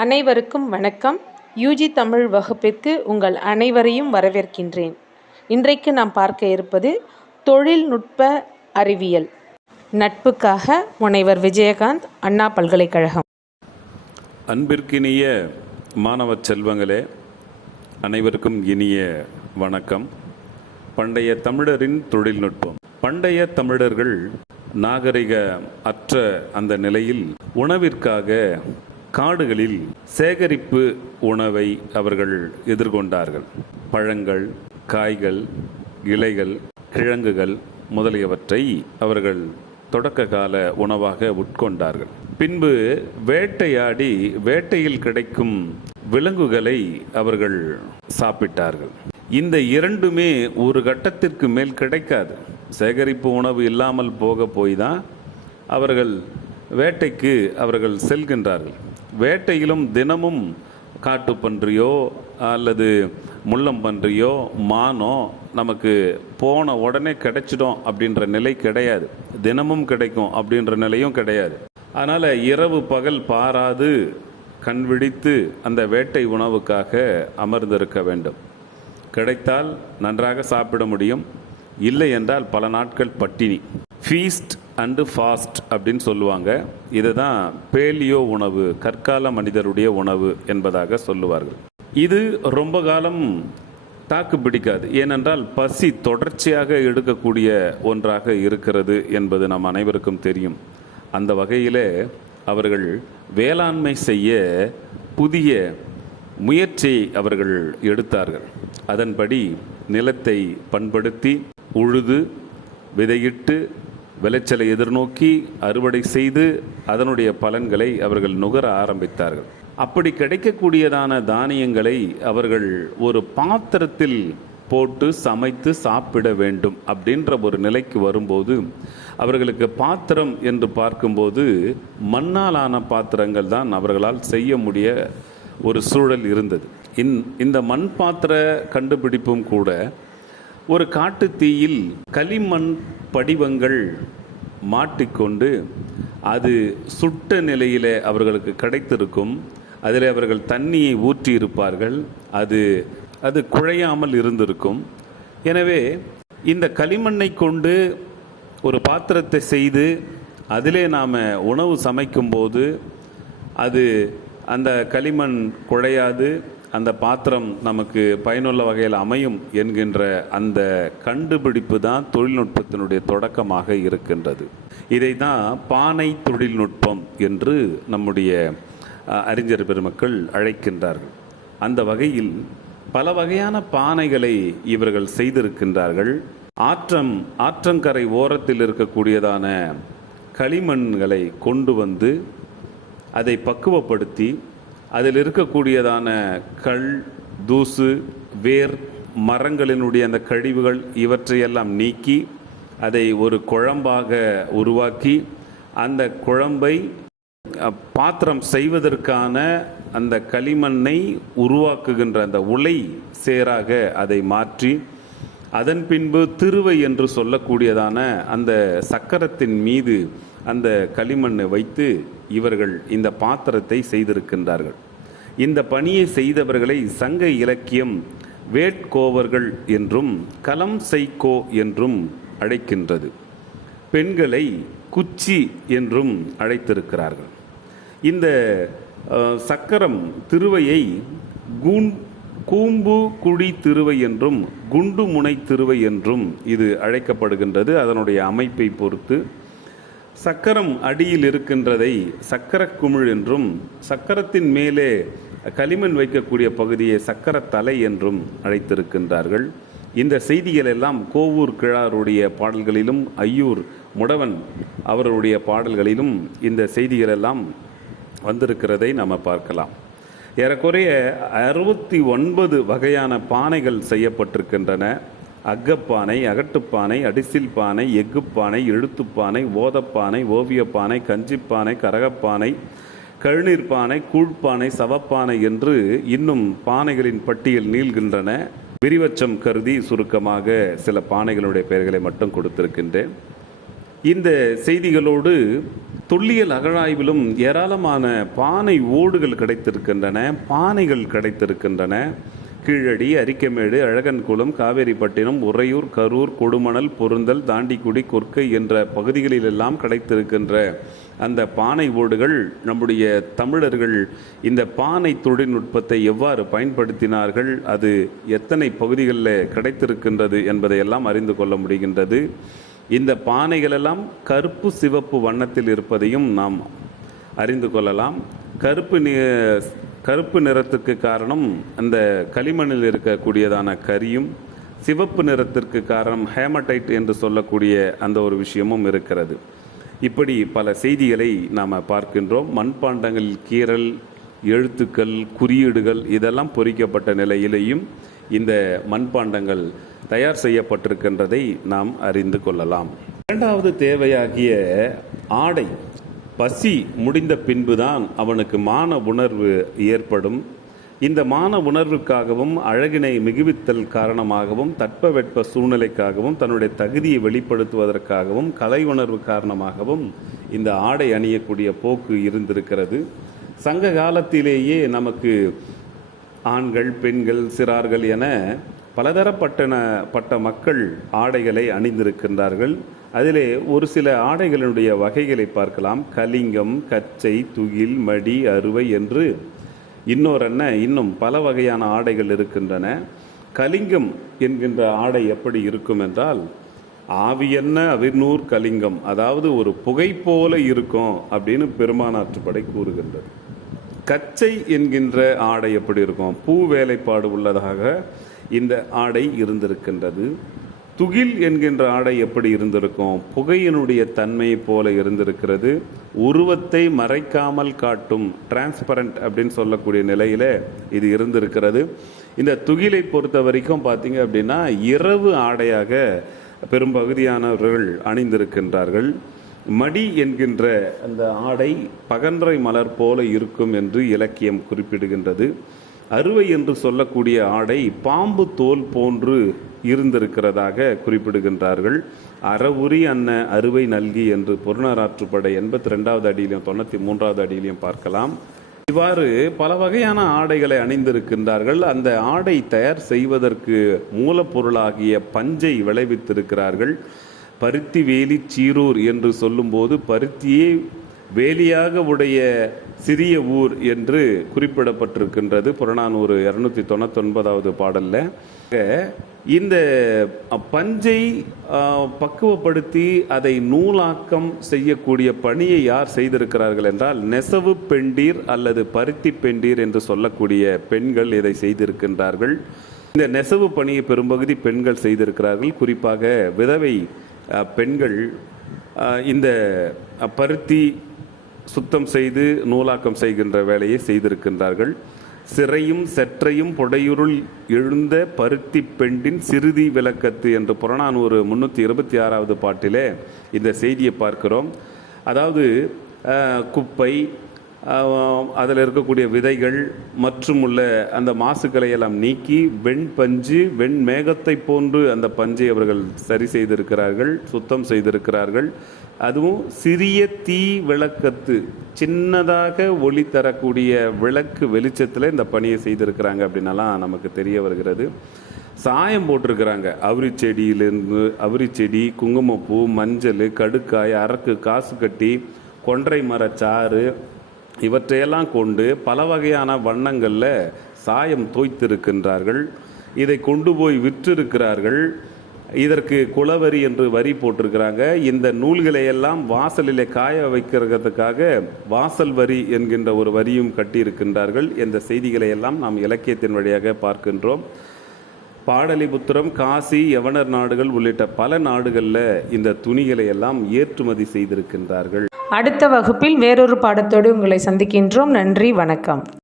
அனைவருக்கும் வணக்கம். யூஜி தமிழ் வகுப்பிற்கு உங்கள் அனைவரையும் வரவேற்கின்றேன். இன்றைக்கு நாம் பார்க்க இருப்பது தொழில்நுட்ப அறிவியல். நட்புக்காக முனைவர் விஜயகாந்த் அண்ணா பல்கலைக்கழகம். அன்பிற்கினிய மாணவ செல்வங்களே அனைவருக்கும் இனிய வணக்கம். பண்டைய தமிழரின் தொழில்நுட்பம். பண்டைய தமிழர்கள் நாகரிக அற்ற அந்த நிலையில் உணவிற்காக காடுகளில் சேகரிப்பு உணவை அவர்கள் எதிர்கொண்டார்கள். பழங்கள் காய்கள் இலைகள் கிழங்குகள் முதலியவற்றை அவர்கள் தொடக்க கால உணவாக உட்கொண்டார்கள். பின்பு வேட்டையாடி வேட்டையில் கிடைக்கும் விலங்குகளை அவர்கள் சாப்பிட்டார்கள். இந்த இரண்டுமே ஒரு கட்டத்திற்கு மேல் கிடைக்காது. சேகரிப்பு உணவு இல்லாமல் போக போய் தான் அவர்கள் வேட்டைக்கு அவர்கள் செல்கின்றார்கள். வேட்டையிலும் தினமும் காட்டுப்பன்றியோ அல்லது முள்ளம்பன்றியோ மானோ நமக்கு போன உடனே கிடைச்சிடும் அப்படின்ற நிலை கிடையாது. தினமும் கிடைக்கும் அப்படின்ற நிலையும் கிடையாது. அதனால் இரவு பகல் பாராது கண் விழித்து அந்த வேட்டை உணவுக்காக அமர்ந்திருக்க வேண்டும். கிடைத்தால் நன்றாக சாப்பிட முடியும். இல்லை என்றால் பல நாட்கள் பட்டினி. ஃபீஸ்ட் அண்டு ஃபாஸ்ட் அப்படின்னு சொல்லுவாங்க. இதுதான் பேலியோ உணவு கற்கால மனிதருடைய உணவு என்பதாக சொல்லுவார்கள். இது ரொம்ப காலம் தாக்கு பிடிக்காது. ஏனென்றால் பசி தொடர்ச்சியாக எடுக்கக்கூடிய ஒன்றாக இருக்கிறது என்பது நம் அனைவருக்கும் தெரியும். அந்த வகையில் அவர்கள் வேளாண்மை செய்ய புதிய முயற்சியை அவர்கள் எடுத்தார்கள். அதன்படி நிலத்தை பண்படுத்தி உழுது விதையிட்டு விளைச்சலை எதிர்நோக்கி அறுவடை செய்து அதனுடைய பலன்களை அவர்கள் நுகர ஆரம்பித்தார்கள். அப்படி கிடைக்கக்கூடியதான தானியங்களை அவர்கள் ஒரு பாத்திரத்தில் போட்டு சமைத்து சாப்பிட வேண்டும் அப்படின்ற ஒரு நிலைக்கு வரும்போது அவர்களுக்கு பாத்திரம் என்று பார்க்கும்போது மண்ணாலான பாத்திரங்கள் தான் அவர்களால் செய்ய முடிய ஒரு சூழல் இருந்தது. இந் இந்த மண் பாத்திர கண்டுபிடிப்பும் கூட ஒரு காட்டு தீயில் களிமண் படிவங்கள் மாட்டிக்கொண்டு அது சுட்ட நிலையில் அவர்களுக்கு கிடைத்திருக்கும். அதில் அவர்கள் தண்ணியை ஊற்றி இருப்பார்கள் அது அது குழையாமல் இருந்திருக்கும். எனவே இந்த களிமண்ணை கொண்டு ஒரு பாத்திரத்தை செய்து அதிலே நாம் உணவு சமைக்கும்போது அது அந்த களிமண் குழையாது. அந்த பாத்திரம் நமக்கு பயனுள்ள வகையில் அமையும் என்கின்ற அந்த கண்டுபிடிப்பு தான் தொழில்நுட்பத்தினுடைய தொடக்கமாக இருக்கின்றது. இதை தான் பானை தொழில்நுட்பம் என்று நம்முடைய அறிஞர் பெருமக்கள் அழைக்கின்றார்கள். அந்த வகையில் பல வகையான பானைகளை இவர்கள் செய்திருக்கின்றார்கள். ஆற்றம் ஆற்றங்கரை ஓரத்தில் இருக்கக்கூடியதான களிமண்களை கொண்டு வந்து அதை பக்குவப்படுத்தி அதில் இருக்கக்கூடியதான கல் தூசு வேர் மரங்களினுடைய அந்த கழிவுகள் இவற்றையெல்லாம் நீக்கி அதை ஒரு குழம்பாக உருவாக்கி அந்த குழம்பை பாத்திரம் செய்வதற்கான அந்த களிமண்ணை உருவாக்குகின்ற அந்த உலை சேராக அதை மாற்றி அதன் பின்பு திருவை என்று சொல்லக்கூடியதான அந்த சக்கரத்தின் மீது அந்த களிமண்ணை வைத்து இவர்கள் இந்த பாத்திரத்தை செய்திருக்கின்றார்கள். இந்த பணியை செய்தவர்களை சங்க இலக்கியம் வேட்கோவர்கள் என்றும் கலம் செய்கோ என்றும் அழைக்கின்றது. பெண்களை குச்சி என்றும் அழைத்திருக்கிறார்கள். இந்த சக்கரம் திருவையை கூண் கூம்பு குழி திருவை என்றும் குண்டு முனை திருவை என்றும் இது அழைக்கப்படுகின்றது. அதனுடைய அமைப்பை பொறுத்து சக்கரம் அடியில் இருக்கின்றதை சக்கர குமிழ் என்றும் சக்கரத்தின் மேலே களிமண் வைக்கக்கூடிய பகுதியை சக்கரத்தலை என்றும் அழைத்திருக்கின்றார்கள். இந்த செய்திகள் எல்லாம் கோவூர் கிழாருடைய பாடல்களிலும் ஐயூர் முடவன் அவருடைய பாடல்களிலும் இந்த செய்திகள் எல்லாம் வந்திருக்கிறதை நாம் பார்க்கலாம். ஏறக்குறைய அறுபத்தி ஒன்பது வகையான பானைகள் செய்யப்பட்டிருக்கின்றன. அக்கப்பானை அகட்டுப்பானை அடிசில் பானை எஃகுப்பானை எழுத்துப்பானை ஓதப்பானை ஓவியப்பானை கஞ்சிப்பானை கரகப்பானை கழுநீர் பானை கூழ்ப்பானை சவப்பானை என்று இன்னும் பானைகளின் பட்டியல் நீள்கின்றன. விரிவச்சம் கருதி சுருக்கமாக சில பானைகளுடைய பெயர்களை மட்டும் கொடுத்திருக்கின்றேன். இந்த செய்திகளோடு தொல்லியல் அகழாய்விலும் ஏராளமான பானை ஓடுகள் கிடைத்திருக்கின்றன பானைகள் கிடைத்திருக்கின்றன. கீழடி அரிக்கமேடு அழகன்குளம் காவேரிப்பட்டினம் உறையூர் கரூர் கொடுமணல் பொருந்தல் தாண்டிக்குடி கொற்கை என்ற பகுதிகளிலெல்லாம் கிடைத்திருக்கின்ற அந்த பானை ஓடுகள் நம்முடைய தமிழர்கள் இந்த பானை தொழில்நுட்பத்தை எவ்வாறு பயன்படுத்தினார்கள் அது எத்தனை பகுதிகளில் கிடைத்திருக்கின்றது என்பதையெல்லாம் அறிந்து கொள்ள முடிகின்றது. இந்த பானைகளெல்லாம் கருப்பு சிவப்பு வண்ணத்தில் இருப்பதையும் நாம் அறிந்து கொள்ளலாம். கருப்பு கருப்பு நிறத்துக்கு காரணம் அந்த களிமண்ணில் இருக்கக்கூடியதான கரியும் சிவப்பு நிறத்திற்கு காரணம் ஹேமடைட் என்று சொல்லக்கூடிய அந்த ஒரு விஷயமும் இருக்கிறது. இப்படி பல செய்திகளை நாம் பார்க்கின்றோம். மண்பாண்டங்களில் கீறல் எழுத்துக்கள் குறியீடுகள் இதெல்லாம் பொறிக்கப்பட்ட நிலையிலேயும் இந்த மண்பாண்டங்கள் தயார் செய்யப்பட்டிருக்கின்றதை நாம் அறிந்து கொள்ளலாம். இரண்டாவது தேவையாகிய ஆடை பசி முடிந்த பின்புதான் அவனுக்கு மான உணர்வு ஏற்படும். இந்த மான உணர்வுக்காகவும் அழகினை மிகுவித்தல் காரணமாகவும் தட்பவெட்ப சூழ்நிலைக்காகவும் தன்னுடைய தகுதியை வெளிப்படுத்துவதற்காகவும் கலை உணர்வு காரணமாகவும் இந்த ஆடை அணியக்கூடிய போக்கு இருந்திருக்கிறது. சங்க காலத்திலேயே நமக்கு ஆண்கள் பெண்கள் சிறார்கள் என பலதரப்பட்டன பட்ட மக்கள் ஆடைகளை அணிந்திருக்கின்றார்கள். அதிலே ஒரு சில ஆடைகளினுடைய வகைகளை பார்க்கலாம். கலிங்கம் கச்சை துகில் மடி அறுவை என்று இன்னொரென்ன இன்னும் பல வகையான ஆடைகள் இருக்கின்றன. கலிங்கம் என்கின்ற ஆடை எப்படி இருக்கும் என்றால் ஆவியன்ன அவிர்நூர் கலிங்கம் அதாவது ஒரு புகை போல இருக்கும் அப்படின்னு பெருமானாற்றுப்படை கூறுகின்றது. கச்சை என்கின்ற ஆடை எப்படி இருக்கும்? பூ வேலைப்பாடு உள்ளதாக இந்த ஆடை இருந்திருக்கின்றது. துகில் என்கின்ற ஆடை எப்படி இருந்திருக்கும்? புகையினுடைய தன்மை போல இருந்திருக்கிறது. உருவத்தை மறைக்காமல் காட்டும் டிரான்ஸ்பரண்ட் அப்படின்னு சொல்லக்கூடிய நிலையில் இது இருந்திருக்கிறது. இந்த துகிலை பொறுத்த வரைக்கும் பார்த்தீங்க அப்படின்னா இரவு ஆடையாக பெரும்பகுதியானவர்கள் அணிந்திருக்கின்றார்கள். மடி என்கின்ற அந்த ஆடை பகன்றை மலர் போல இருக்கும் என்று இலக்கியம் குறிப்பிடுகின்றது. அறுவை என்று சொல்லக்கூடிய ஆடை பாம்பு தோல் போன்று இருந்திருக்கிறதாக குறிப்பிடுகின்றார்கள். அறவுரி அன்ன அறுவை நல்கி என்று பொருணராற்றுப்படை எண்பத்தி ரெண்டாவது அடியிலையும் தொண்ணூற்றி மூன்றாவது அடியிலையும் பார்க்கலாம். இவ்வாறு பல வகையான ஆடைகளை அணிந்திருக்கின்றார்கள். அந்த ஆடை தயார் செய்வதற்கு மூலப்பொருளாகிய பஞ்சை விளைவித்திருக்கிறார்கள். பருத்தி வேலி சீரூர் என்று சொல்லும்போது பருத்தியே வேலியாக உடைய சிறிய ஊர் என்று குறிப்பிடப்பட்டிருக்கின்றது. புறநானூறு இருநூத்தி தொண்ணூத்தொன்பதாவது பாடலில். பாடல்ல இந்த பஞ்சை பக்குவப்படுத்தி அதை நூலாக்கம் செய்யக்கூடிய பணியை யார் செய்திருக்கிறார்கள் என்றால் நெசவு பெண்டீர் அல்லது பருத்தி பெண்டீர் என்று சொல்லக்கூடிய பெண்கள் இதை செய்திருக்கின்றார்கள். இந்த நெசவு பணியை பெரும்பகுதி பெண்கள் செய்திருக்கிறார்கள். குறிப்பாக விதவை பெண்கள் இந்த பருத்தி சுத்தம் செய்து நூலாக்கம் செய்கின்ற வேலையை செய்திருக்கின்றார்கள். சிறையும் செற்றையும் பொடையுருள் எழுந்த பருத்தி பெண்டின் சிறுதி விளக்கத்து என்று புறநானூறு முன்னூற்றி இருபத்தி ஆறாவது பாட்டிலே இந்த செய்தியை பார்க்கிறோம். அதாவது குப்பை அதில் இருக்கக்கூடிய விதைகள் மற்றும் உள்ள அந்த மாசுக்களை எல்லாம் நீக்கி வெண் பஞ்சு வெண் மேகத்தை போன்று அந்த பஞ்சை அவர்கள் சரி செய்திருக்கிறார்கள் சுத்தம் செய்திருக்கிறார்கள். அதுவும் சிறிய தீ விளக்கத்து சின்னதாக ஒளி தரக்கூடிய விளக்கு வெளிச்சத்தில் இந்த பணியை செய்திருக்கிறாங்க அப்படின்னலாம் நமக்கு தெரிய வருகிறது. சாயம் போட்டிருக்கிறாங்க. அவுரி செடியிலேருந்து அவுரி செடி குங்குமப்பூ மஞ்சள் கடுக்காய் அரக்கு காசு கட்டி கொன்றை மரச்சாறு இவற்றையெல்லாம் கொண்டு பல வகையான வண்ணங்களில் சாயம் தோய்த்திருக்கின்றார்கள். இதை கொண்டு போய் விற்றிருக்கிறார்கள். இதற்கு குளவரி என்று வரி போட்டிருக்கிறாங்க. இந்த நூல்களை எல்லாம் வாசலிலே காய வைக்கிறதுக்காக வாசல் வரி என்கின்ற ஒரு வரியும் கட்டியிருக்கின்றார்கள். இந்த செய்திகளை எல்லாம் நாம் இலக்கியத்தின் வழியாக பார்க்கின்றோம். பாடலிபுத்திரம் காசி யவனர் நாடுகள் உள்ளிட்ட பல நாடுகளில் இந்த துணிகளை எல்லாம் ஏற்றுமதி செய்திருக்கின்றார்கள். அடுத்த வகுப்பில் வேறொரு பாடத்தோடு உங்களை சந்திக்கின்றோம். நன்றி வணக்கம்.